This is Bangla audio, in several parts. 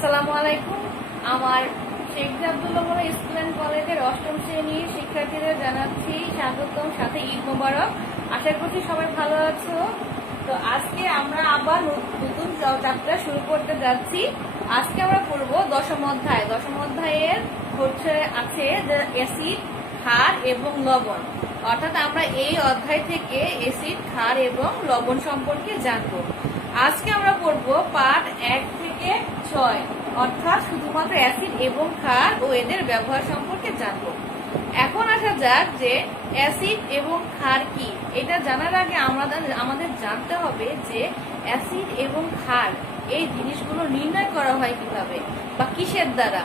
আসসালামু আলাইকুম। আমার শেখ আব্দুল্লাহ স্কুল অ্যান্ড কলেজের অষ্টম শ্রেণীর শিক্ষার্থীদের জানাচ্ছি স্বাগতম, সাথে ঈদ মোবারক। আশা করছি সবাই ভালো আছো। তো আজকে আমরা আবার নতুন যাত্রা শুরু করতে যাচ্ছি। আজকে আমরা পড়বো দশম অধ্যায়। দশম অধ্যায়ের আছে যে অ্যাসিড, ক্ষার এবং লবণ। অর্থাৎ আমরা এই অধ্যায় থেকে অ্যাসিড, ক্ষার এবং লবণ সম্পর্কে জানবো। আজকে আমরা পড়বো পাঠ 1 থেকে 6, অর্থাৎ শুধুমাত্র অ্যাসিড এবং ক্ষার ও এদের ব্যবহার সম্পর্কে জানবো। এখন আসা যাক যে অ্যাসিড এবং ক্ষার কি। এটা জানার আগে আমাদের জানতে হবে যে অ্যাসিড এবং ক্ষার এই জিনিসগুলো নির্ণয় করা হয় কিভাবে বা কিসের দ্বারা।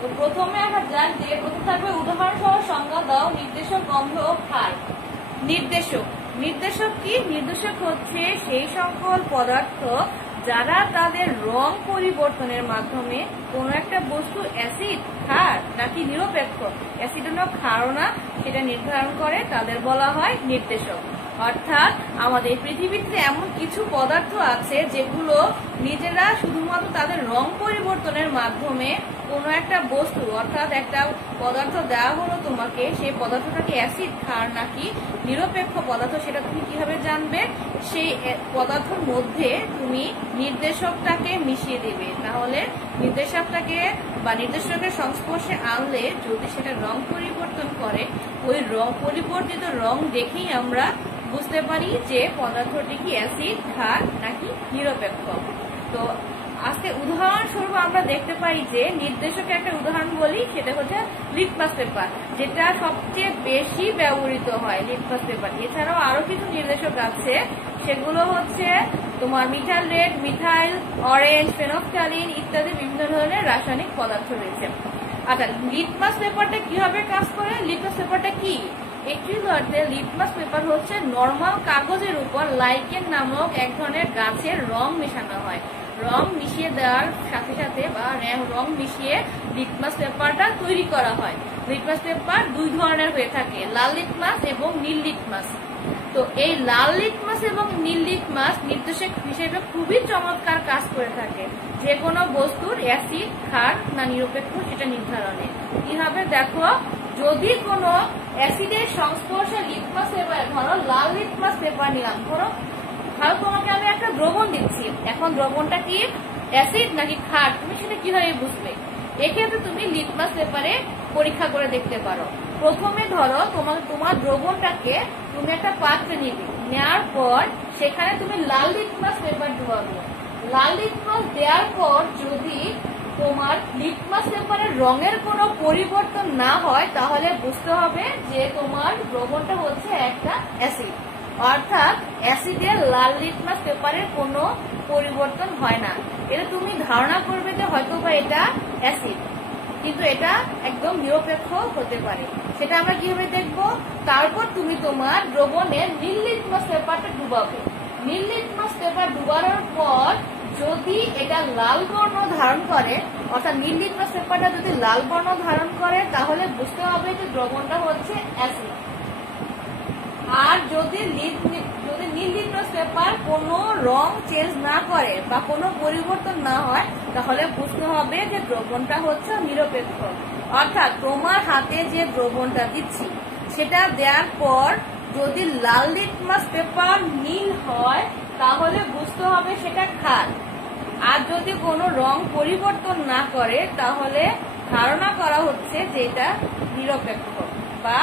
তো প্রথমে আসা যাক যে প্রথম থাকবে উদাহরণ সহ সংজ্ঞা দাও। নির্দেশক, গন্ধ ও ক্ষার। নির্দেশক কি? নির্দেশক হচ্ছে সেই সকল পদার্থ যারা তাদের রং পরিবর্তনের মাধ্যমে কোন একটা বস্তু অ্যাসিড, ক্ষার নাকি নিরপেক্ষ, অ্যাসিড না ক্ষার না, সেটা নির্ধারণ করে, তাদের বলা হয় নির্দেশক। অর্থাৎ আমাদের পৃথিবীতে এমন কিছু পদার্থ আছে যেগুলো নিজেরা শুধুমাত্র তাদের রং পরিবর্তনের মাধ্যমে কোনো একটা বস্তু, অর্থাৎ একটা পদার্থ দেওয়া হলো তোমাকে, সেই পদার্থটাকে অ্যাসিড, ক্ষার নাকি নিরপেক্ষ পদার্থ সেটা তুমি কিভাবে জানবে? সেই পদার্থের মধ্যে তুমি নির্দেশকটাকে মিশিয়ে দিবে। তাহলে নির্দেশকের সংস্পর্শে আনলে যদি সেটা রং পরিবর্তন করে, ওই পরিবর্তিত রং দেখেই আমরা বুঝতে পারি যে পদার্থটি কি অ্যাসিড, ক্ষার নাকি নিরপেক্ষ। তো আজকে উদাহরণস্বরূপ আমরা দেখতে পাই যে নির্দেশকের একটা উদাহরণ বলি, সেটা হচ্ছে লিটমাস পেপার, যেটা সবচেয়ে বেশি ব্যবহৃত হয় লিটমাস পেপার। এছাড়াও আরো কিছু নির্দেশক আছে, সেগুলো হচ্ছে তোমার মিথাইল রেড, মিথাইল অরেঞ্জ, ফেনফথ্যালিন ইত্যাদি বিভিন্ন ধরনের রাসায়নিক পদার্থ রয়েছে। আচ্ছা, লিটমাস পেপারটা কিভাবে কাজ করে? লিটমাস পেপারটা কি? লিটমাস পেপার হচ্ছে নরমাল কাগজের উপর লাইকেন নামক এক ধরনের গাছের রং মেশানো হয়। রং মিশিয়ে দেওয়ার সাথে সাথে বা রং মিশিয়ে লিটমাস পেপারটা তৈরি করা হয়। লিটমাস পেপার দুই ধরনের হয়ে থাকে, লাল লিটমাস এবং নীল লিটমাস। তো এই লাল লিটমাস এবং নীল লিটমাস নির্দেশক হিসেবে খুবই চমৎকার কাজ করে থাকে যে কোনো বস্তুর অ্যাসিড, ক্ষার না নিরপেক্ষ সেটা নির্ধারণে। কিভাবে দেখো, যদি কোনো অ্যাসিডের সংস্পর্শে লিটমাস পেপার, ধরো লাল লিটমাস পেপার নিলাম, ধরো তোমাকে আমি একটা দ্রবণ দিচ্ছি, এখন দ্রবণটা কি অ্যাসিড নাকি ক্ষার তুমি সেটা কিভাবে বুঝবে? এক্ষেত্রে তুমি লিটমাস পেপারে পরীক্ষা করে দেখতে পারো। প্রথমে ধরো তোমার দ্রবণটাকে তুমি একটা পাত্রে নিবে, নেওয়ার পর সেখানে তুমি লাল লিটমাস পেপার দেওয়াবে। লাল লিটমাস দেওয়ার পর যদি তোমার লিটমাস পেপারের রঙের কোনো পরিবর্তন না হয়, তাহলে বুঝতে হবে যে তোমার দ্রবণটা হচ্ছে একটা অ্যাসিড। অর্থাৎ অ্যাসিডের লাল লিটমাস পেপারের কোনো পরিবর্তন হয় না। এটা তুমি ধারণা করবে যে হয়তো বা এটা অ্যাসিড, কিন্তু এটা একদম নিরপেক্ষ হতে পারে। সেটা আমরা কিভাবে দেখবো? তারপর তুমি তোমার দ্রবণে নীল লিটমাস পেপারটা ডুবাবে। নীল লিটমাস পেপার ডুবানোর পর যদি এটা লাল বর্ণ ধারণ করে, অর্থাৎ নীল লিটমাস পেপারটা যদি লাল বর্ণ ধারণ করে, তাহলে বুঝতে হবে যে দ্রবণটা হচ্ছে অ্যাসিড। আর যদি নীল লিটমাস পেপার কোনো রং চেঞ্জ না করে বা কোনো পরিবর্তন না হয়, তাহলে বুঝতে হবে যে দ্রবণটা হচ্ছে নিরপেক্ষ। অর্থাৎ তোমার হাতে যে দ্রবণটা দিচ্ছি, সেটা দেওয়ার পর যদি লাল লিটমাস পেপার নীল হয়, তাহলে বুঝতে হবে সেটা ক্ষার। আর যদি কোনো রং পরিবর্তন না করে, তাহলে ধারণা করা হচ্ছে যে এটা নিরপেক্ষ বা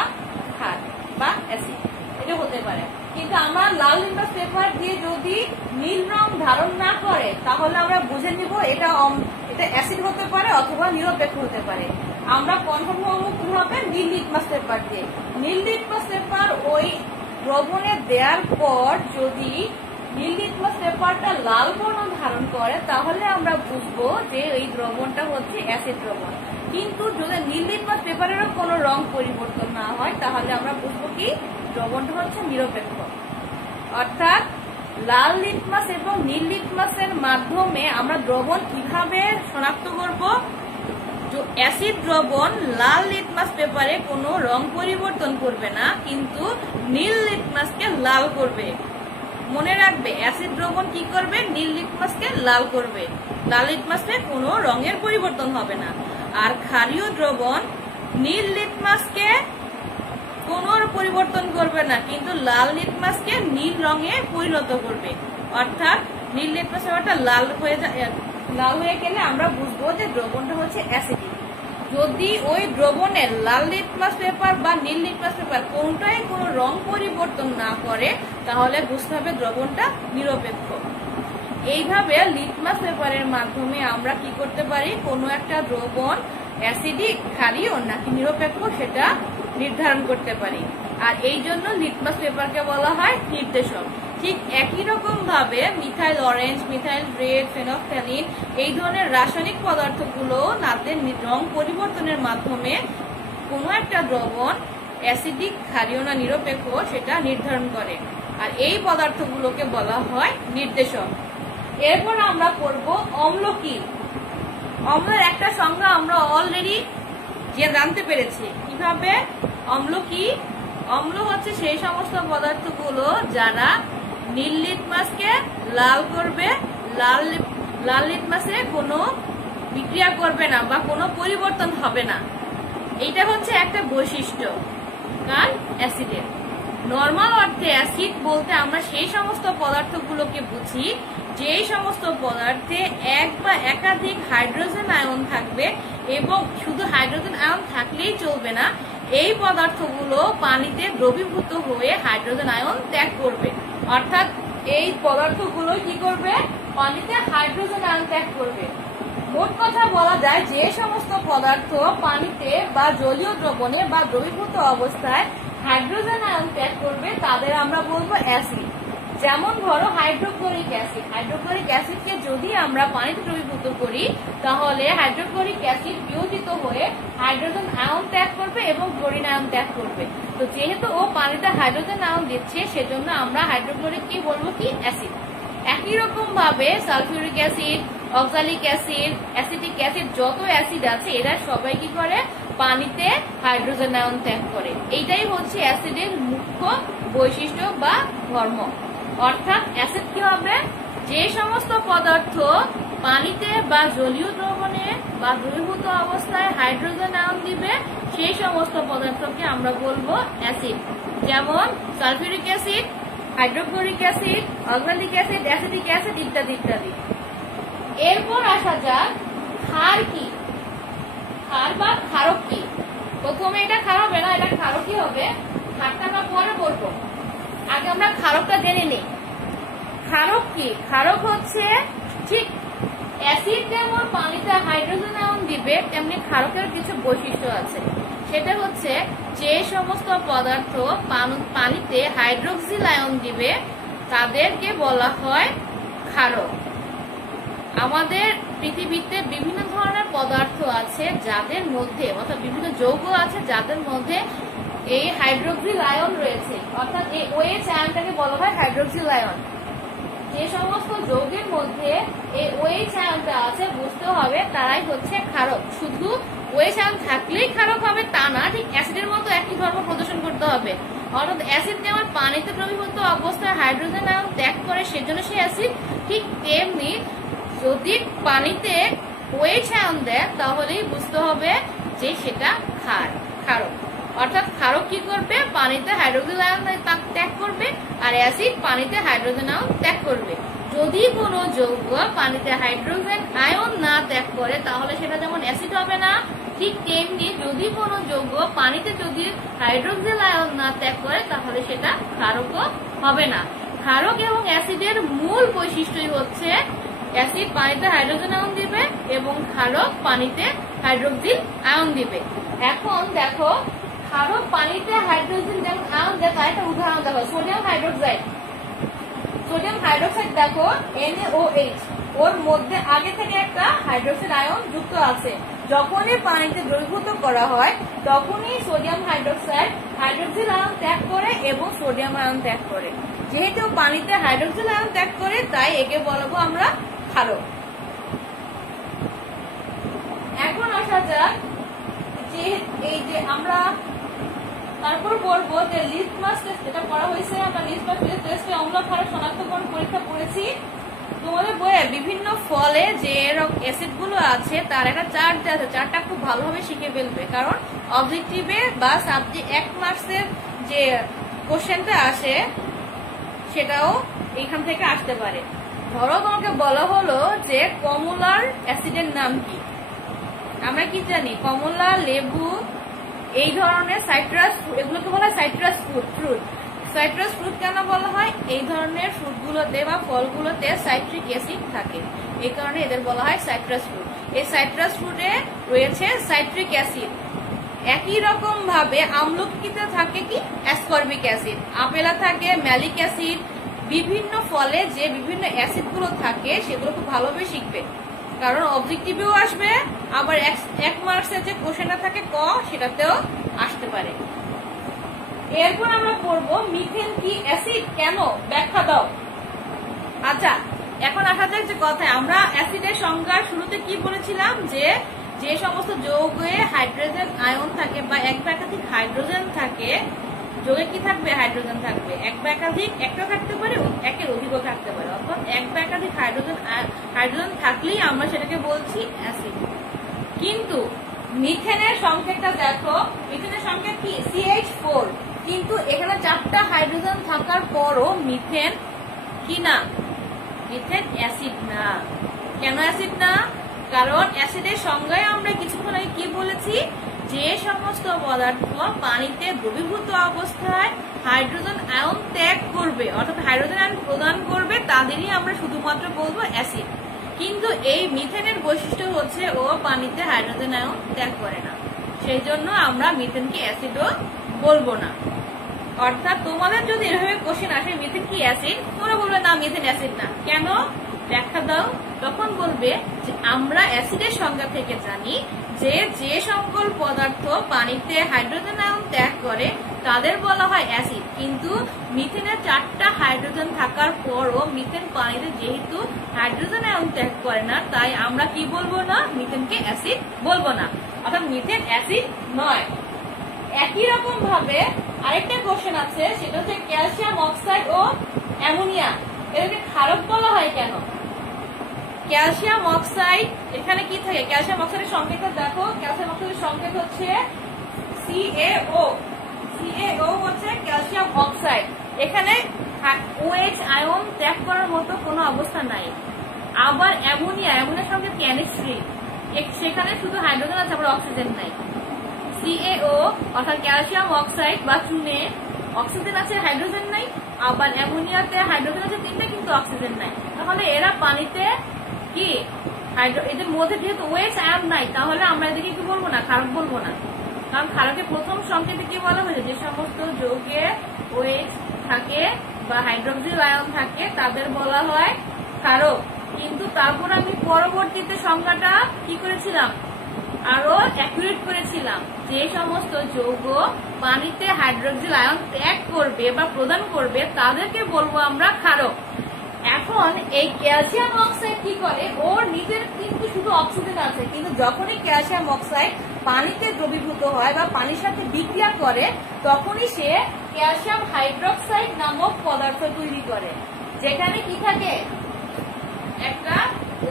ক্ষার বা অ্যাসিড, এটা হতে পারে। কিন্তু আমরা লাল লিটমাস পেপার দিয়ে যদি নীল রং ধারণ না করে, তাহলে আমরা বুঝে নিব এটা অ্যাসিড হতে পারে অথবা নিরপেক্ষ হতে পারে। আমরা কনফার্ম হবো কিভাবে? নীল লিটমাস পেপার দিয়ে। নীল লিটমাস পেপার ওই দ্রবণে দেওয়ার পর যদি নীল লিটমাস পেপারটা লাল বর্ণ ধারণ করে, তাহলে আমরা বুঝবো যে এই দ্রবণটা হচ্ছে অ্যাসিড দ্রবণ। কিন্তু যদি নীল লিটমাস পেপারেরও কোনো রং পরিবর্তন না হয়, তাহলে আমরা বুঝবো কি দ্রবণটা হচ্ছে নিরপেক্ষ। অর্থাৎ লাল লিটমাস এবং নীল লিটমাসের মাধ্যমে আমরা দ্রবণ কিভাবে শনাক্ত করব? অ্যাসিড দ্রবণ লাল লিটমাস পেপারে কোনো রং পরিবর্তন করবে না, কিন্তু নীল লিটমাসকে লাল করবে। মনে রাখবে অ্যাসিড দ্রবণ কি করবে, নীল লিটমাসকে লাল করবে। লাল লিটমাসে কোনো রঙের পরিবর্তন হবে না। আর ক্ষারীয় দ্রবণ নীল লিটমাসকে কোনো পরিবর্তন করবে না, কিন্তু লাল লিটমাসকে নীল রঙে পরিণত করবে। অর্থাৎ নীল লিটমাস পেপারটা লাল হয়ে গেলে আমরা বুঝবো যে দ্রবণটা হচ্ছে অ্যাসিডিক। যদি ওই দ্রবণের লাল লিটমাস পেপার বা নীল লিটমাস পেপার কোনটাই কোনো রং পরিবর্তন না করে, তাহলে বুঝতে হবে দ্রবণটা নিরপেক্ষ। এইভাবে লিটমাস পেপারের মাধ্যমে আমরা কি করতে পারি, কোনো একটা দ্রবণ অ্যাসিডিক, ক্ষারীয় নাকি নিরপেক্ষ সেটা নির্ধারণ করতে পারি। আর এই জন্য লিটমাস পেপারকে বলা হয় নির্দেশক। ঠিক একই রকম ভাবে মিথাইল অরেঞ্জ, মিথাইল রেড, ফেনফথ্যালিন এই ধরনের রাসায়নিক পদার্থগুলো তাদের রং পরিবর্তনের মাধ্যমে কোনো একটা দ্রবণ অ্যাসিডিক, ক্ষারীয় না নিরপেক্ষ সেটা নির্ধারণ করে। আর এই পদার্থগুলোকে বলা হয় নির্দেশক। এরপর আমরা পড়ব অম্ল কি। অম্লের একটা সংজ্ঞা আমরা অলরেডি জানতে পেরেছি। কিভাবে অম্ল কি? অম্ল হচ্ছে সেই সমস্ত পদার্থগুলো যারা নীল লিটমাসকে লাল করবে, লাল লিটমাসে কোনো বিক্রিয়া করবে না বা কোনো পরিবর্তন হবে না। এইটা হচ্ছে একটা বৈশিষ্ট্য কার, অ্যাসিডের। নর্মাল অর্থে অ্যাসিড বলতে আমরা সেই সমস্ত পদার্থগুলোকে বুঝি যে সমস্ত পদার্থে এক বা একাধিক হাইড্রোজেন আয়ন থাকবে, এবং শুধু হাইড্রোজেন আয়ন থাকলেই চলবে না, এই পদার্থগুলো পানিতে দ্রবীভূত হয়ে হাইড্রোজেন আয়ন ত্যাগ করবে। অর্থাৎ এই পদার্থগুলো কি করবে, পানিতে হাইড্রোজেন আয়ন ত্যাগ করবে। মোট কথা বলা যায় যে সমস্ত পদার্থ পানিতে বা জলীয় দ্রবণে বা দ্রবীভূত অবস্থায় হাইড্রোজেন আয়ন ত্যাগ করবে তাদের আমরা বলবো অ্যাসিড। যেমন ধরো হাইড্রোক্লোরিক অ্যাসিড। হাইড্রোক্লোরিক অ্যাসিডকে যদি আমরা পানিতে দ্রবীভূত করি তাহলে হাইড্রোক্লোরিক অ্যাসিড বিয়োজিত হয়ে হাইড্রোজেন আয়ন ত্যাগ করবে এবং ক্লোরিন আয়ন ত্যাগ করবে। তো যেহেতু ও পানিতে হাইড্রোজেন আয়ন দিচ্ছে সেজন্য আমরা হাইড্রোক্লোরিক কি বলবো, কি অ্যাসিড। একই রকম ভাবে sulphuric acid, oxalic acid, acetic acid, যত অ্যাসিড আছে এরা সবাই কি করে, পানিতে হাইড্রোজেন আয়ন ত্যাগ করে। এইটাই হচ্ছে অ্যাসিডের মুখ্য বৈশিষ্ট্য বা ধর্ম। অর্থাৎ অ্যাসিড কি হবে, যে সমস্ত পদার্থ পানিতে বা জলীয় দ্রবণে বা দ্রবীভূত অবস্থায় হাইড্রোজেন আয়ন দিবে সেই সমস্ত পদার্থকে আমরা বলবো অ্যাসিড। যেমন sulphuric acid, hydrochloric acid, oxalic acid, acetic acid ইত্যাদি ইত্যাদি। এরপর আসা যাক ক্ষার কি। ক্ষার বা ক্ষারক কি। প্রথমে এটা ক্ষার হবে না, এটা ক্ষারকই হবে। ক্ষারটা আমরা পরে বলবো, আগে আমরা ক্ষারকটা জেনে নিই। ক্ষারক কি? ক্ষারক হচ্ছে ঠিক অ্যাসিড যেমন পানিতে হাইড্রোজেন আয়ন দিবে তেমনি ক্ষারকের কিছু বৈশিষ্ট্য আছে। সেটা হচ্ছে যে সমস্ত পদার্থ পানিতে হাইড্রোক্সিল আয়ন দিবে তাদেরকে বলা হয় ক্ষারক। আমাদের পৃথিবীতে বিভিন্ন ধরনের পদার্থ আছে যাদের মধ্যে, অর্থাৎ বিভিন্ন যৌগ আছে যাদের মধ্যে এই হাইড্রোক্সিল আয়ন রয়েছে, অর্থাৎ এই OH আয়নটাকে বলা হয় হাইড্রোক্সিল আয়ন। যে সমস্ত যৌগের মধ্যে এই OH আয়নটা আছে বুঝতে হবে তারাই হচ্ছে ক্ষারক। শুধু OH আয়ন থাকলেই ক্ষারক হবে তা না, ঠিক অ্যাসিডের মতো একই ধর্ম প্রদর্শন করতে হবে। অর্থাৎ অ্যাসিড যেমন পানিতে দ্রবীভূত অবস্থায় হাইড্রোজেন আয়ন ত্যাগ করে সেজন্য সে অ্যাসিড, ঠিক তেমনি যদি পানিতে OH আয়ন দেয় তাহলেই বুঝতে হবে যে সেটা ক্ষারক। অর্থাৎ ক্ষারক কি করবে, পানিতে হাইড্রোজেন আয়ন ত্যাগ করবে, আর অ্যাসিড পানিতে হাইড্রোজেন আয়ন ত্যাগ করবে। যদি কোনো যৌগ পানিতে হাইড্রোজেন আয়ন না ত্যাগ করে তাহলে সেটা যেমন অ্যাসিড হবে না, ঠিক তেমনি যদি কোনো যৌগ পানিতে যদি হাইড্রোজেন আয়ন না ত্যাগ করে তাহলে সেটা ক্ষারকও হবে না। ক্ষারক এবং অ্যাসিডের মূল বৈশিষ্ট্যই হচ্ছে অ্যাসিড পানিতে হাইড্রোজেন আয়ন দিবে এবং ক্ষারক পানিতে হাইড্রোক্সিল আয়ন দিবে। এখন দেখো ক্ষারক পানিতে হাইড্রোজেন যেমন আয়ন দেয় তার একটা উদাহরণ দেখো, সোডিয়াম হাইড্রোক্সাইড। সোডিয়াম হাইড্রোক্সাইড দেখো NaOH, ওর মধ্যে আগে থেকে একটা হাইড্রোক্সাইড আয়ন যুক্ত আছে। যখনই পানিতে দ্রবীভূত করা হয় তখনই সোডিয়াম হাইড্রোক্সাইড হাইড্রোক্সিল আয়ন ত্যাগ করে এবং সোডিয়াম আয়ন ত্যাগ করে। যেহেতু পানিতে হাইড্রোক্সিল আয়ন ত্যাগ করে তাই একে বলবো আমরা ক্ষারক। এখন আসা যাক যে এই যে আমরা তারপর তারপর বলবো যে লিটমাস টেস্ট যেটা করা হয়েছে, আমরা লিটমাস টেস্টে অম্ল ক্ষারক শনাক্তকরণ পরীক্ষা করেছি। তোমাদের বইয়ে বিভিন্ন ফলে যে অ্যাসিড গুলো আছে তার একটা চার্ট আছে, চার্টটা খুব ভালোভাবে শিখে ফেলবে, কারণ অবজেক্টিভে বা সাবজেক্ট 1 মার্কসের যে কোশ্চেনটা আসে সেটাও এখান থেকে আসতে পারে। ধরো তোমাকে বলা হলো যে কমলার অ্যাসিডের নাম কি, আমরা কি জানি কমলা, লেবু, এই ধরনের সাইট্রাস, এগুলোকে বলা হয় সাইট্রাস ফ্রুট। সাইট্রাস ফ্রুট কেন বলা হয়? এই ধরনের ফ্রুটগুলোতে বা ফলগুলোতে সাইট্রিক অ্যাসিড থাকে, এই কারণে এদের বলা হয় সাইট্রাস ফ্রুট। এই সাইট্রাস ফ্রুটে রয়েছে সাইট্রিক অ্যাসিড। একই রকম ভাবে আমলকিতে থাকে কি অ্যাসকর্বিক অ্যাসিড, আপেলা থাকে ম্যালিক অ্যাসিড। বিভিন্ন ফলে যে বিভিন্ন অ্যাসিড গুলো থাকে সেগুলো খুব ভালোভাবে শিখবে, কারণ অবজেক্টিভেও আসবে, আবার 1 মার্কসের যে কোশ্চেনটা থাকে ক সেটাতেও আসতে পারে। এরপর আমরা পড়বো মিথেন কি অ্যাসিড, কেন, ব্যাখ্যা দাও। আচ্ছা, এখন আসা যাক যে কথায় আমরা অ্যাসিডের সংজ্ঞা শুরুতে কি বলেছিলাম, যে সমস্ত যৌগে হাইড্রোজেন আয়ন থাকে বা এক বা একাধিক হাইড্রোজেন থাকে, যোগে কি থাকবে, হাইড্রোজেন থাকবে, এক বা একাধিক, একটা থাকতে পারে, একের অধিকও থাকতে পারে, অর্থাৎ এক বা একাধিক হাইড্রোজেন থাকলেই আমরা সেটাকে বলছি অ্যাসিড। কিন্তু মিথেনের সংকেতটা দেখো, মিথেনের সংকেত কি CH4, কিন্তু এখানে 4টা হাইড্রোজেন থাকার পরও মিথেন কি না, মিথেন অ্যাসিড না। কেন অ্যাসিড না? কারণ অ্যাসিডের সংজ্ঞায় আমরা কিছুক্ষণ আগে কি বলেছি, যে সমস্ত পদার্থ পানিতে দ্রবীভূত অবস্থায় হাইড্রোজেন আয়ন ত্যাগ করবে, অর্থাৎ হাইড্রোজেন আয়ন প্রদান করবে, তাদেরই আমরা শুধুমাত্র বলবো অ্যাসিড। কিন্তু এই মিথেনের বৈশিষ্ট্য হচ্ছে ও পানিতে হাইড্রোজেন আয়ন ত্যাগ করে না, সেই জন্য আমরা মিথেনকে অ্যাসিডও বলবো না। অর্থাৎ তোমাদের যদি এভাবে কোশ্চেন আসে মিথেন কি অ্যাসিড, তোমরা বলবে না মিথেন অ্যাসিড না, কেন, ব্যাখ্যা দাও। তখন বলবে যে আমরা অ্যাসিডের সংজ্ঞা থেকে জানি যে সকল পদার্থ পানিতে হাইড্রোজেন আয়ন ত্যাগ করে তাদের বলা হয় অ্যাসিড, কিন্তু মিথেনের 4টা হাইড্রোজেন থাকার পরও মিথেন পানিতে যেহেতু হাইড্রোজেন আয়ন ত্যাগ করে না, তাই আমরা কি বলবো না, মিথেনকে অ্যাসিড বলবো না, অর্থাৎ মিথেন অ্যাসিড নয়। একই রকম ভাবে আরেকটা কোশ্চেন আছে, সেটা হচ্ছে ক্যালসিয়াম অক্সাইড ও অ্যামোনিয়া এদেরকে ক্ষারক বলা হয় কেন। ক্যালসিয়াম অক্সাইড, এখানে কি থাকে, ক্যালসিয়াম অক্সাইডের সংকেত দেখো, ক্যালসিয়াম অক্সাইডের সংকেত হচ্ছে CaO, CaO হচ্ছে ক্যালসিয়াম অক্সাইড। এখানে OH আয়ন ত্যাগ করার মতো কোনো অবস্থা নাই। আবার অ্যামোনিয়া, অ্যামোনিয়ার সংকেত NH3, সেখানে শুধু হাইড্রোজেন আছে, আবার অক্সিজেন নাই। CaO অর্থাৎ ক্যালসিয়াম অক্সাইড বা চুনে অক্সিজেন আছে, হাইড্রোজেন নাই, আবার অ্যামোনিয়াতে হাইড্রোজেন আছে 3টা, কিন্তু অক্সিজেন নাই। তাহলে এরা পানিতে কি এদের মধ্যে যেহেতু OH আয়ন নাই, তাহলে আমরা এদেরকে কি বলবো না, ক্ষারক বলবো না, কারণ ক্ষারকের প্রথম সংকেতে কি বলা হয়েছে, যে সমস্ত যৌগে OH থাকে বা হাইড্রোক্সিল আয়ন থাকে তাদের বলা হয় ক্ষারক। কিন্তু তারপর আমি পরবর্তীতে সংজ্ঞাটা কি করেছিলাম, আরো অ্যাকুরেট করেছিলাম, যে সমস্ত যৌগ পানিতে হাইড্রোক্সিল আয়ন ত্যাগ করবে বা প্রদান করবে তাদেরকে বলবো আমরা ক্ষারক। এখন এই ক্যালসিয়াম অক্সাইড কি করে, ওর নিজের কিন্তু শুধু অক্সিজেন আছে, কিন্তু যখনই ক্যালসিয়াম অক্সাইড পানিতে দ্রবীভূত হয় বা পানির সাথে বিক্রিয়া করে, তখনই সে ক্যালসিয়াম হাইড্রোক্সাইড নামক পদার্থ তৈরি করে, যেখানে কি থাকে, একটা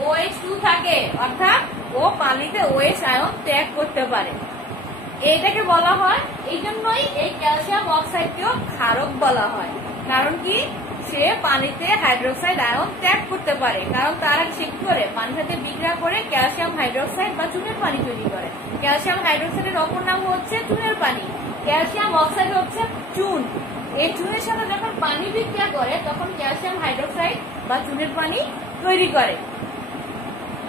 OH2 থাকে, অর্থাৎ ও পানিতে OH আয়ন ত্যাগ করতে পারে। এইটাকে বলা হয়, এই জন্যই এই ক্যালসিয়াম অক্সাইডকেও ক্ষারক বলা হয়, কারণ কি, সে পানিতে হাইড্রোক্সাইড আয়ন ত্যাগ করতে পারে, কারণ তারা সে কি করে, পানির সাথে বিক্রিয়া করে ক্যালসিয়াম হাইড্রোক্সাইড বা চুনের পানি তৈরি করে। ক্যালসিয়াম হাইড্রোক্সাইডের অপর নাম হচ্ছে চুনের পানি, ক্যালসিয়াম অক্সাইড হচ্ছে চুন। এই চুনের সাথে যখন পানি বিক্রিয়া করে তখন ক্যালসিয়াম হাইড্রোক্সাইড বা চুনের পানি তৈরি করে।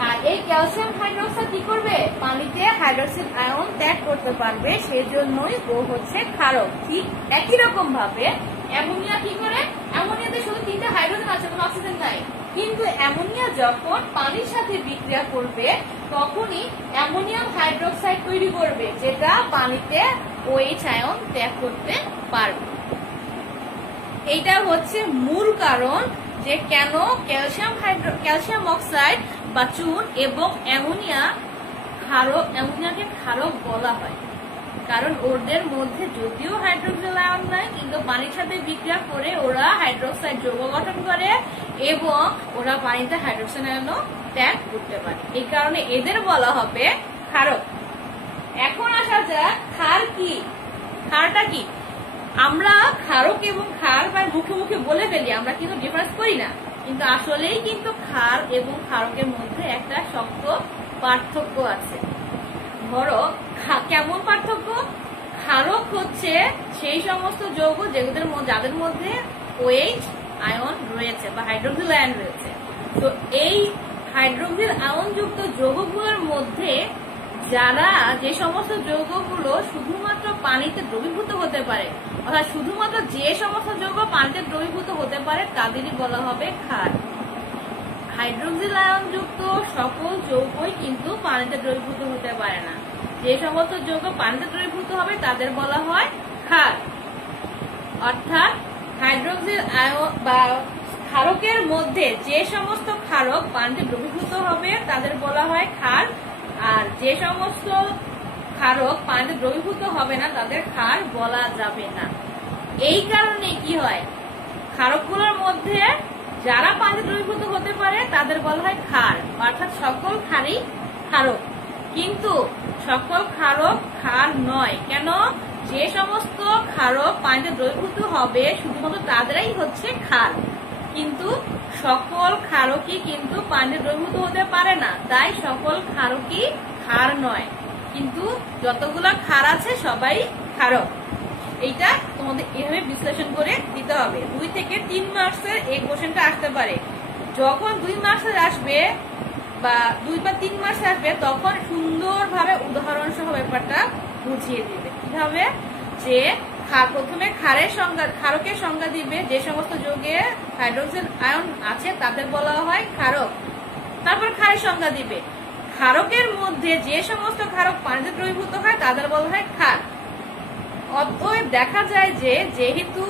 আর এই ক্যালসিয়াম হাইড্রোক্সাইড কি করবে, পানিতে হাইড্রোক্সিল আয়ন ত্যাগ করতে পারবে, সেজন্যই ও হচ্ছে ক্ষারক। ঠিক একই রকম ভাবে অ্যামোনিয়া কি করে, অ্যামোনিয়াতে শুধু 3টা হাইড্রোজেন আছে, কোনো অক্সিজেন নাই, কিন্তু অ্যামোনিয়া যখন পানির সাথে বিক্রিয়া করবে তখনই অ্যামোনিয়াম হাইড্রোক্সাইড তৈরি করবে, যেটা পানিতে OH আয়ন ত্যাগ করতে পারবে। এইটা হচ্ছে মূল কারণ যে কেন ক্যালসিয়াম অক্সাইড বা চুন এবং অ্যামোনিয়াকে ক্ষারক বলা হয়। কারণ ওদের মধ্যে যদিও হাইড্রোক্সিল আয়ন নাই, কিন্তু পানির সাথে বিক্রিয়া করে ওরা হাইড্রোক্সাইড যৌগ গঠন করে এবং ওরা পানিতে হাইড্রোক্সাইড আয়নও ত্যাগ করতে পারে। এই কারণে এদের বলা হবে ক্ষারক। এখন আসা যাক ক্ষার কি। ক্ষারটা কি? আমরা ক্ষারক এবং ক্ষার বা মুখে মুখে বলে ফেলি, আমরা কিন্তু ডিফারেন্স করি না, কিন্তু আসলেই কিন্তু ক্ষার এবং ক্ষারকের মধ্যে একটা শক্ত পার্থক্য আছে। ধরো কেমন পার্থক্য? ক্ষারক হচ্ছে সেই সমস্ত যৌগ যাদের মধ্যে OH আয়ন রয়েছে বা হাইড্রোক্সিল আয়ন রয়েছে। তো এই হাইড্রোক্সিল আয়ন যুক্ত যৌগগুলোর মধ্যে যে সমস্ত যৌগগুলো শুধুমাত্র পানিতে দ্রবীভূত হতে পারে, অর্থাৎ শুধুমাত্র যে সমস্ত যৌগ পানিতে দ্রবীভূত হতে পারে তাদেরই বলা হবে ক্ষার। হাইড্রোক্সিল আয়ন যুক্ত সকল যৌগই কিন্তু পানিতে দ্রবীভূত হতে পারে না। যে সমস্ত যৌগ পানিতে দ্রবীভূত হবে তাদের বলা হয় ক্ষার। অর্থাৎ হাইড্রোক্সিল আয়ন বা ক্ষারকের মধ্যে যে সমস্ত ক্ষারক পানিতে দ্রবীভূত হবে তাদের বলা হয় ক্ষার, আর যে সমস্ত ক্ষারক পানিতে দ্রবীভূত হবে না তাদের ক্ষার বলা যাবে না। এই কারণে কি হয়, ক্ষারকগুলোর মধ্যে যারা পানিতে দ্রবীভূত হতে পারে তাদের বলা হয় ক্ষার, অর্থাৎ সকল ক্ষারই ক্ষারক। কিন্তু সকল ক্ষারক ক্ষার নয়। কেন? যে সমস্ত ক্ষারক পানিতে দ্রবীভূত হবে শুধুমাত্র তাদেরই হচ্ছে ক্ষার, কিন্তু সকল ক্ষারকই কিন্তু পানিতে দ্রবীভূত হতে পারে না, তাই সকল ক্ষারকই ক্ষার নয়। কিন্তু যতগুলো ক্ষার আছে সবাই ক্ষারক। এইটা তোমাদের এভাবে বিশ্লেষণ করে দিতে হবে। 2 থেকে 3 মার্কসের এই কোশ্চেনটা আসতে পারে। যখন 2 মার্কসের আসবে বা 2 বা 3 মার্কস আসবে তখন সুন্দরভাবে উদাহরণ সহ ব্যাপারটা বুঝিয়ে দিবে। কিভাবে? যে প্রথমে ক্ষারকের সংজ্ঞা দিবে, যে সমস্ত যৌগে হাইড্রোক্সিল আয়ন আছে তাদের বলা হয় ক্ষারক। তারপর ক্ষারের সংজ্ঞা দিবে, ক্ষারকের মধ্যে যে সমস্ত ক্ষারক পানিতে দ্রবীভূত হয় তাদের বলা হয় ক্ষার। অতএব দেখা যায় যে যেহেতু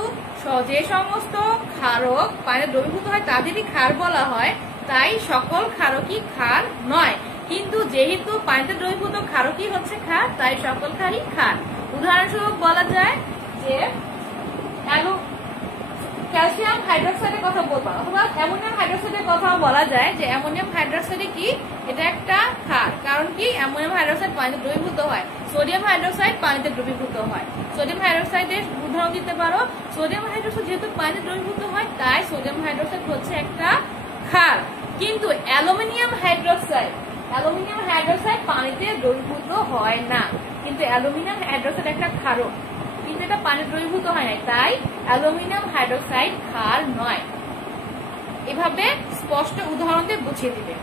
যে সমস্ত ক্ষারক পানিতে দ্রবীভূত হয় তাদেরই ক্ষার বলা হয়, তাই সকল ক্ষারকই ক্ষার নয়। কিন্তু যেহেতু পানিতে দ্রবীভূত ক্ষারকই হচ্ছে ক্ষার, তাই সকল ক্ষারই ক্ষার। উদাহরণস্বরূপ বলা যায় যে ক্যালসিয়াম হাইড্রোক্সাইডের কথা বলবো, অথবা অ্যামোনিয়াম হাইড্রোক্সাইডের কথা বলা যায় যে অ্যামোনিয়াম হাইড্রোক্সাইড কি? এটা একটা ক্ষার। কারণ কি? অ্যামোনিয়াম হাইড্রোক্সাইড পানিতে দ্রবীভূত হয়, সোডিয়াম হাইড্রোক্সাইড পানিতে দ্রবীভূত হয়। সোডিয়াম হাইড্রোক্সাইডের উদাহরণ দিতে পারো, সোডিয়াম হাইড্রোক্সাইড যেহেতু পানিতে দ্রবীভূত হয় তাই সোডিয়াম হাইড্রোক্সাইড হচ্ছে একটা ক্ষার। কিন্তু অ্যালুমিনিয়াম হাইড্রোক্সাইড পানিতে দ্রবীভূত হয় না, কিন্তু অ্যালুমিনিয়াম হাইড্রোক্সাইড একটা ক্ষারক, কিন্তু এটা পানিতে দ্রবীভূত হয় না, তাই অ্যালুমিনিয়াম হাইড্রোক্সাইড ক্ষার নয়। এভাবে স্পষ্ট উদাহরণ দিয়ে বুঝিয়ে দিবে।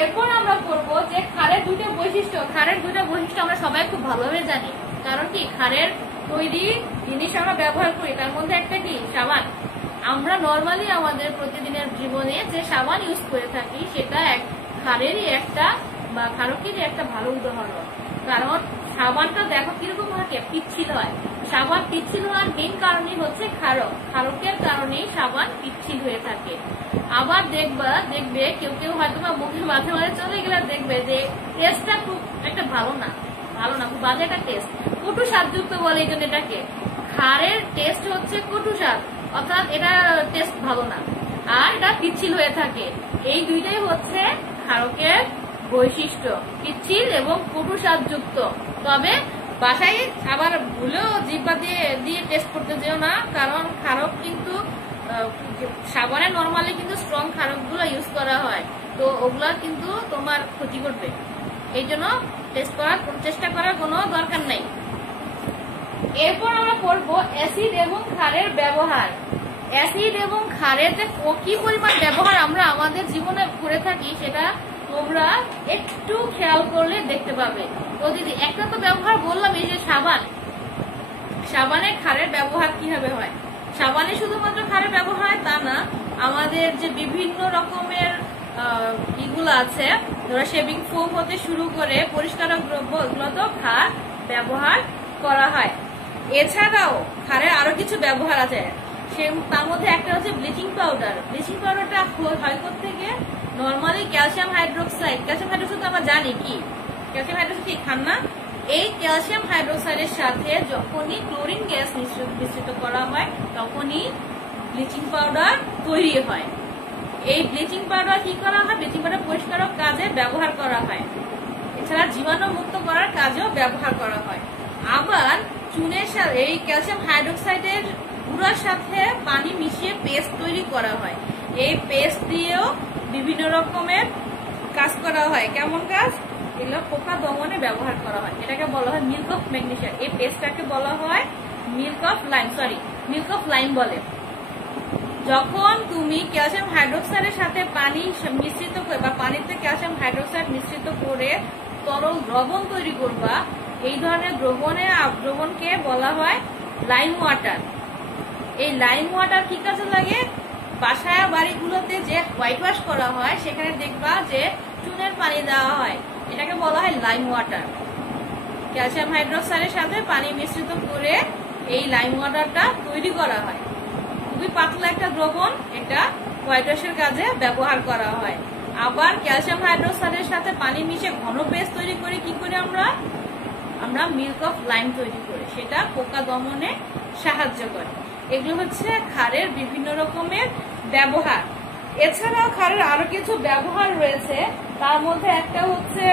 এরপর আমরা করব যে ক্ষারের 2টা বৈশিষ্ট্য। ক্ষারের 2টা বৈশিষ্ট্য আমরা সবাই খুব ভালোভাবে জানি। কারণ কি? ক্ষারের তৈরি জিনিস আমরা ব্যবহার করি, তার মধ্যে একটা কি? সাবান। আমরা নর্মালি আমাদের প্রতিদিনের জীবনে যে সাবান ইউজ করে থাকি সেটা ক্ষারেরই একটা বা ক্ষারকেরই একটা ভালো উদাহরণ। কারণ সাবানটা দেখো কিরকম থাকে, পিচ্ছিল হয়। সাবান পিচ্ছিল হওয়ার মেইন কারণই হচ্ছে ক্ষারক। ক্ষারকের কারণেই সাবান পিচ্ছিল হয়ে থাকে। আবার দেখবে কেউ কেউ হয়তো বা মুখে মাঝে মাঝে চলে গেলে দেখবে যে টেস্টটা খুব একটা ভালো না, খুব বাজে একটা টেস্ট, কটু স্বাদযুক্ত বলে এই জন্য এটাকে। ক্ষারের টেস্ট হচ্ছে কটু স্বাদ, অর্থাৎ এটা টেস্ট ভালো না, আর এটা পিচ্ছিল হয়ে থাকে। এই দুইটাই হচ্ছে ক্ষারকের বৈশিষ্ট্য, পিচ্ছিল এবং কটু স্বাদযুক্ত। তবে বাসায় আবার ভুলেও জিহ্বা দিয়ে টেস্ট করতে যেও না, কারণ ক্ষারক কিন্তু সাবানে নরমালি কিন্তু স্ট্রং ক্ষারক গুলো ইউজ করা হয়, তো ওগুলা কিন্তু তোমার ক্ষতি করবে। এই জন্য চেষ্টা করার কোনো দরকার নাই। এরপর আমরা পড়বো অ্যাসিড এবং ক্ষারের ব্যবহার। অ্যাসিড এবং ক্ষারের যে কি পরিমাণ ব্যবহার আমরা আমাদের জীবনে করে থাকি সেটা তোমরা একটু খেয়াল করলে দেখতে পাবে। তো দিদি একটা তো ব্যবহার বললাম, এই যে সাবানে ক্ষারের ব্যবহার কিভাবে হয়। সাবানে শুধুমাত্র ক্ষারের ব্যবহার তা না, আমাদের যে বিভিন্ন রকমের ইগুলো আছে, ধরো শেভিং ফোম হতে শুরু করে পরিষ্কারক দ্রব্য, এগুলো তো ক্ষার ব্যবহার করা হয়। এছাড়াও ক্ষারের আরো কিছু ব্যবহার আছে, তার মধ্যে একটা হচ্ছে ব্লিচিং পাউডার। ব্লিচিং পাউডারটা হয় থেকে নর্মালি ক্যালসিয়াম হাইড্রোক্সাইড তো আমরা জানি কি ক্যালসিয়াম হাইড্রোক্সাইড কি খান না, এই ক্যালসিয়াম হাইড্রোক্সাইডের সাথে যখনই ক্লোরিন গ্যাস মিশ্রিত করা হয় তখনই ব্লিচিং পাউডার তৈরি হয়। এই ব্লিচিং পাউডার কি করা হয়? ব্লিচিং পাউডার পরিষ্কারক কাজে ব্যবহার করা হয়, এছাড়া জীবাণু মুক্ত করার কাজেও ব্যবহার করা হয়। আবার চুনের সাথে এই ক্যালসিয়াম হাইড্রোক্সাইডের গুঁড়ার সাথে পানি মিশিয়ে পেস্ট তৈরি করা হয়। এই পেস্ট দিয়েও বিভিন্ন রকমের কাজ করা হয়। কেমন কাজ? এগুলো পোকা দমনে ব্যবহার করা হয়। এটাকে বলা হয় মিল্ক অফ ম্যাগনেসিয়াম। এই পেস্টটাকে বলা হয় মিল্ক অফ লাইম বলে। যখন তুমি ক্যালসিয়াম হাইড্রোক্সাইডের সাথে পানি মিশ্রিত করে বা পানিতে ক্যালসিয়াম হাইড্রোক্সাইড মিশ্রিত করে তরল দ্রবণ তৈরি করবা, এই ধরনের দ্রবণকে বলা হয় লাইম ওয়াটার। এই লাইম ওয়াটার কি কাজে লাগে? বাসায় বাড়িগুলোতে যে হোয়াইট ওয়াশ করা হয় সেখানে দেখবা যে চুনের পানি দেওয়া হয়, এটাকে বলা হয় লাইম ওয়াটার। ক্যালসিয়াম হাইড্রোক্সাইডের সাথে পানি মিশ্রিত করে এই লাইম ওয়াটারটা তৈরি করা হয়। খুবই পাতলা একটা দ্রবণ, এটা হোয়াইট ওয়াশের কাজে ব্যবহার করা হয়। আবার ক্যালসিয়াম হাইড্রোক্সাইডের সাথে পানি মিশে ঘন পেস্ট তৈরি করে কি করে আমরা মিল্ক অফ লাইম তৈরি করি, সেটা পোকা দমনে সাহায্য করে। এগুলো হচ্ছে ক্ষারের বিভিন্ন রকমের ব্যবহার। এছাড়াও ক্ষারের আরো কিছু ব্যবহার রয়েছে, তার মধ্যে একটা হচ্ছে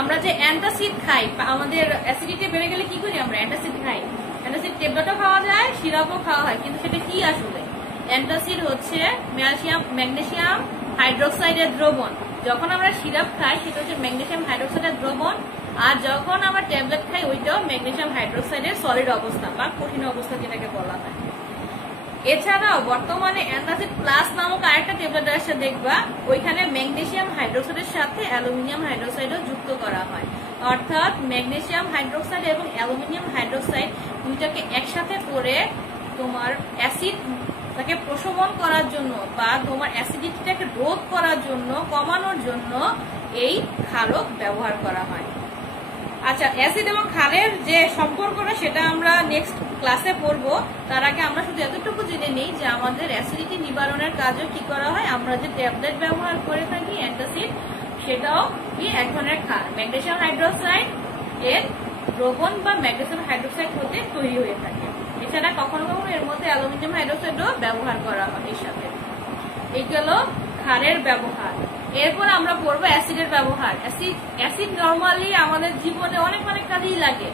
আমরা যে অ্যান্টাসিড খাই, আমাদের অ্যাসিডিটি বেড়ে গেলে কি করি? আমরা অ্যান্টাসিড খাই। অ্যান্টাসিড ট্যাবলেটও খাওয়া যায়, সিরাপও খাওয়া হয়, কিন্তু সেটা কি আসলে? অ্যান্টাসিড হচ্ছে ম্যাগনেসিয়াম হাইড্রোক্সাইডের দ্রবণ। যখন আমরা সিরাপ খাই সেটা হচ্ছে ম্যাগনেসিয়াম হাইড্রোক্সাইডের দ্রবণ, আর যখন আমরা ট্যাবলেট খাই ওইটাও ম্যাগনেসিয়াম হাইড্রোক্সাইডের সলিড অবস্থা বা কঠিন অবস্থা যেটাকে বলা হয়। এছাড়াও বর্তমানে অ্যান্টাসিড প্লাস নামক আরেকটা ট্যাবলেট আসছে দেখবা, ওইখানে ম্যাগনেসিয়াম হাইড্রোক্সাইডের সাথে অ্যালুমিনিয়াম হাইড্রোক্সাইডও যুক্ত করা হয়। অর্থাৎ ম্যাগনেসিয়াম হাইড্রোক্সাইড এবং অ্যালুমিনিয়াম হাইড্রোক্সাইড দুইটাকে একসাথে করে তোমার অ্যাসিডটাকে প্রশমন করার জন্য বা তোমার অ্যাসিডিটিটাকে রোধ করার জন্য, কমানোর জন্য এই ক্ষারক ব্যবহার করা হয়। আচ্ছা, অ্যাসিড এবং ক্ষারের যে সম্পর্কটা সেটা আমরা নেক্সট ক্লাসে পড়বো। তার আগে আমরা শুধু এতটুকু জেনে নিই যে আমাদের অ্যাসিডিটি নিবারণের কাজও কি করা হয়। আমরা যে ট্যাবলেট ব্যবহার করে থাকি অ্যান্টাসিড, সেটাও কি এক ধরনের ক্ষার, ম্যাগনেসিয়াম হাইড্রোক্সাইড এর দ্রবণ বা ম্যাগনেসিয়াম হাইড্রোক্সাইড হতে তৈরি হয়ে থাকে। এছাড়া কখনো কখনো এর মধ্যে অ্যালুমিনিয়াম হাইড্রোক্সাইডও ব্যবহার করা হয় এর সাথে। এই গেল ক্ষারের ব্যবহার। এরপর আমরা পড়বো অ্যাসিডের ব্যবহার। অ্যাসিড নর্মালি আমাদের জীবনে অনেক অনেক কাজেই লাগে।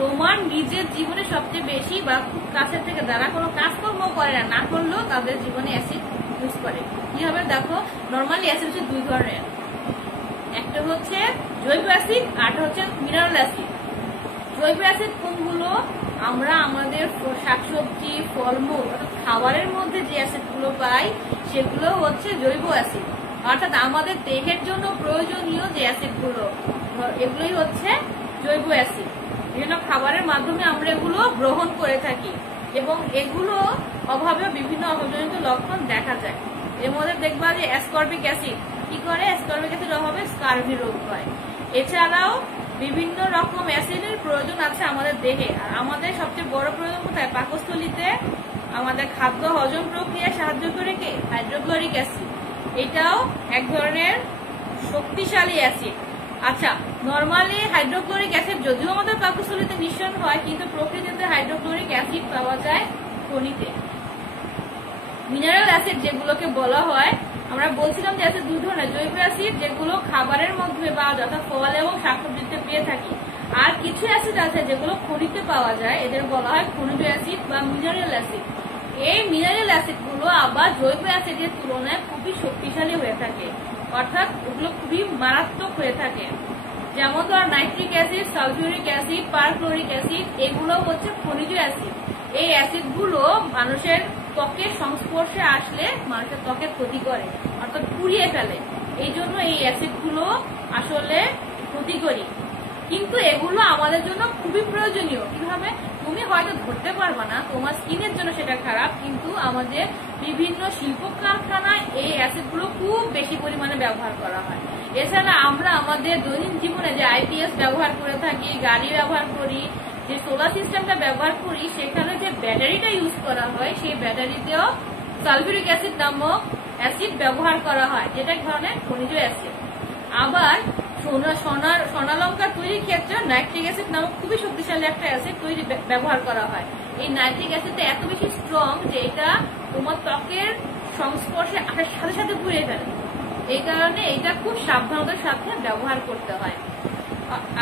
তোমার নিজের জীবনে সবচেয়ে বেশি বা খুব কাছের থেকে যারা কোনো কাজকর্ম করে না করলেও তাদের জীবনে অ্যাসিড ইউজ করে। কিভাবে দেখো, নর্মালি অ্যাসিড হচ্ছে দুই ধরনের, একটা হচ্ছে জৈব অ্যাসিড আর হচ্ছে মিনারেল অ্যাসিড। জৈব অ্যাসিড কোনগুলো? আমরা আমাদের শাকসবজি, ফলমূল অর্থাৎ খাবারের মধ্যে যে অ্যাসিডগুলো পাই সেগুলো হচ্ছে জৈব অ্যাসিড। অর্থাৎ আমাদের দেহের জন্য প্রয়োজনীয় যে অ্যাসিডগুলো, এগুলোই হচ্ছে জৈব অ্যাসিড। বিভিন্ন খাবারের মাধ্যমে আমরা এগুলো গ্রহণ করে থাকি এবং এগুলো অভাবে বিভিন্ন অভাবজনিত লক্ষণ দেখা যায়। এর মধ্যে দেখবা যে অ্যাসকর্বিক অ্যাসিড কি করে? অ্যাসকর্বিক অ্যাসিড অভাবে স্কারভি রোগ হয়। এছাড়াও বিভিন্ন রকম অ্যাসিডের প্রয়োজন আছে আমাদের দেহে। আর আমাদের সবচেয়ে বড় প্রয়োজন কোথায়? পাকস্থলীতে। আমাদের খাদ্য হজম প্রক্রিয়ায় সাহায্য করে কে? Hydrochloric acid. এটাও এক ধরনের শক্তিশালী অ্যাসিড। আচ্ছা, নর্মালি হাইড্রোক্লোরিক অ্যাসিড যদিও আমাদের পাকস্থলীতে নিঃসরণ হয়, কিন্তু প্রকৃতিতে হাইড্রোক্লোরিক অ্যাসিড পাওয়া যায় খনিতে। মিনারেল অ্যাসিড যেগুলোকে বলা হয়, আমরা বলছিলাম যে অ্যাসিড দুই ধরনের, জৈব অ্যাসিড যেগুলো খাবারের মধ্যে বা যথা ফল এবং শাকসবজিতে পেয়ে থাকি, আর কিছু অ্যাসিড আছে যেগুলো খনিতে পাওয়া যায়, এদের বলা হয় খনিজ অ্যাসিড বা মিনারেল অ্যাসিড। এই মিনারেল অ্যাসিড গুলো আবার জৈব অ্যাসিডের তুলনায় খুবই শক্তিশালী হয়ে থাকে, অর্থাৎ ওগুলো খুবই মারাত্মক হয়ে থাকে। যেমন ধর nitric acid, sulphuric acid, perchloric acid, এগুলো হচ্ছে খনিজ অ্যাসিড। এই অ্যাসিড গুলো মানুষের ত্বকের সংস্পর্শে আসলে মানুষের ত্বকের ক্ষতি করে, অর্থাৎ পুড়িয়ে ফেলে। এই জন্য এই অ্যাসিড গুলো আসলে ক্ষতিকরী, কিন্তু এগুলো আমাদের জন্য খুবই প্রয়োজনীয়। কিভাবে? তুমি হয়তো ধরতে পারবা না, তোমার স্কিনের জন্য সেটা খারাপ, কিন্তু আমাদের বিভিন্ন শিল্প কারখানায় এই অ্যাসিড গুলো খুব বেশি পরিমাণে ব্যবহার করা হয়। এছাড়া আমরা আমাদের দৈনন্দিন জীবনে যে আইপিএস ব্যবহার করে থাকি, গাড়ি ব্যবহার করি, যে সোলার সিস্টেমটা ব্যবহার করি, সেখানে যে ব্যাটারিটা ইউজ করা হয় সেই ব্যাটারিতেও সালফিউরিক অ্যাসিড নামক অ্যাসিড ব্যবহার করা হয়, যেটা এক ধরনের খনিজ অ্যাসিড। আবার স্বর্ণালঙ্কার তৈরির ক্ষেত্রে নাইট্রিক অ্যাসিড নামক খুবই শক্তিশালী একটা অ্যাসিড তৈরি ব্যবহার করা হয়। এই নাইট্রিক অ্যাসিডটা এত বেশি স্ট্রং যে এটা তোমার ত্বকের সংস্পর্শে আসার সাথে সাথে পুড়িয়ে ফেলে। এই কারণে এটা খুব সাবধানতার সাথে ব্যবহার করতে হয়।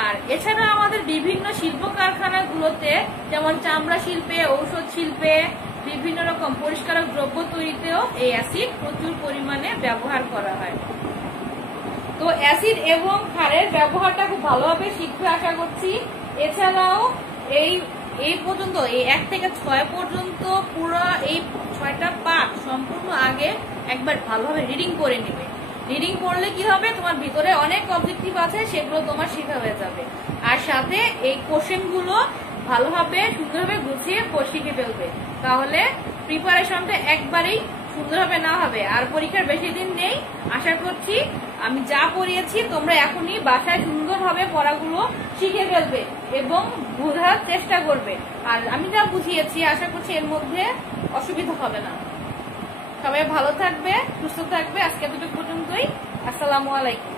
আর এছাড়া আমাদের বিভিন্ন শিল্প কারখানাগুলোতে, যেমন চামড়া শিল্পে, ঔষধ শিল্পে, বিভিন্ন রকম পরিষ্কারক দ্রব্য তৈরিতেও এই অ্যাসিড প্রচুর পরিমাণে ব্যবহার করা হয়। তো অ্যাসিড এবং ক্ষারের ব্যবহারটা খুব ভালোভাবে শিখতে আশা করছি। এছাড়াও এই পর্যন্ত এই 1 থেকে 6 পর্যন্ত পুরো এই 6টা পাঠ সম্পূর্ণ আগে একবার ভালোভাবে রিডিং করে নেবে। রিডিং করলে কি হবে, তোমার ভিতরে অনেক অবজেক্টিভ আছে, সেগুলো তোমার শেখা হয়ে যাবে। আর সাথে এই কোশ্চেনগুলো ভালোভাবে সুন্দরভাবে গুছিয়ে শিখে ফেলবে, তাহলে প্রিপারেশনটা একবারেই সুন্দরভাবে না হবে। আর পরীক্ষার বেশি দিন নেই, আশা করছি আমি যা পড়িয়েছি তোমরা এখনই বাসায় সুন্দরভাবে পড়াগুলো শিখে ফেলবে এবং বোঝার চেষ্টা করবে। আর আমি যা বুঝিয়েছি আশা করছি এর মধ্যে অসুবিধা হবে না। সবাই ভালো থাকবে, সুস্থ থাকবে। আজকে এতটুকু পর্যন্তই। আসসালামু আলাইকুম।